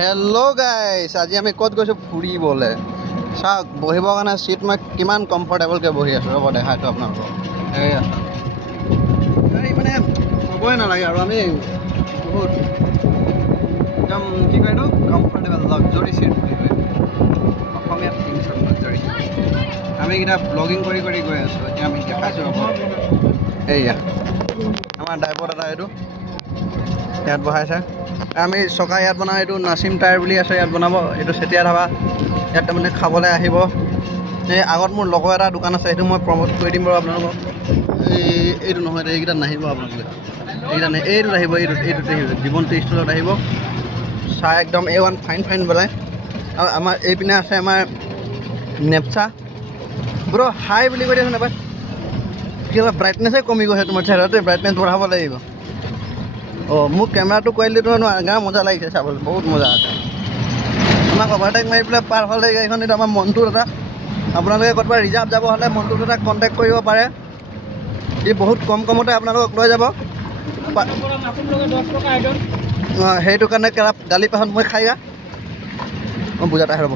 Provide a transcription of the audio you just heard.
Hello' গাইছ, আজি আমি ক'ত গৈছোঁ ফুৰিবলৈ। চাওক বহিবৰ কাৰণে চিট মই কিমান কমফৰ্টেবলকৈ বহি আছোঁ। ৰ'ব দেখাইছোঁ আপোনালোকক। এই মানে ক'বই নালাগে আৰু আমি বহুত একদম কি কয় এইটো কমফৰ্টেবল লাগজৰী চিট বুলি কয় অসমীয়াত। লাগজৰী আমি এইকেইটা ব্লগিং কৰি কৰি গৈ আছোঁ। এতিয়া আমি দেখাইছোঁ ৰ'ব। এইয়া আমাৰ ড্ৰাইভৰ দাদা এইটো ইয়াত বহাইছে। আমি চকা ইয়াত বনাওঁ। এইটো নাছিম টায়াৰ বুলি আছে, ইয়াত বনাব। এইটো চেতিয়া ধাবা। ইয়াত তাৰমানে খাবলৈ আহিব। এই আগত মোৰ লগৰ এটা দোকান আছে, সেইটো মই প্ৰমোট কৰি দিম বাৰু আপোনালোকক। এইটো নহয়, এইকেইটাত নাহিব আপোনালোকে। এইকেইটা নাই, এইটোত আহিব। এইটোত আহিব। জীৱন টি ষ্টলত আহিব। চাহ একদম A1 ফাইন বনায়। আৰু আমাৰ এইপিনে আছে আমাৰ নেপচা। ব্ৰ' হাই বুলি কৈ দিয়াচোন এবাৰ। কি অলপ ব্ৰাইটনেছে কমি গৈছে তোমাৰ চেহেৰাতে, ব্ৰাইটনেছ বঢ়াব লাগিব। অঁ, মোৰ কেমেৰাটো কোৱালিটিটো গাঁও মজা লাগিছে চাবলৈ, বহুত মজা আছে। আমাক অভাৰটেক মাৰি পেলাই পাৰ হ'লে গাড়ীখন। এইটো আমাৰ মণ্টু দাদা। আপোনালোকে ক'ৰবাত ৰিজাৰ্ভ যাব হ'লে মণ্টু দাদাক কণ্টেক্ট কৰিব পাৰে। ই বহুত কমতে আপোনালোকক লৈ যাব। সেইটো কাৰণে গালি পাছত মই খাই মই বুজাত আহে ৰ'ব।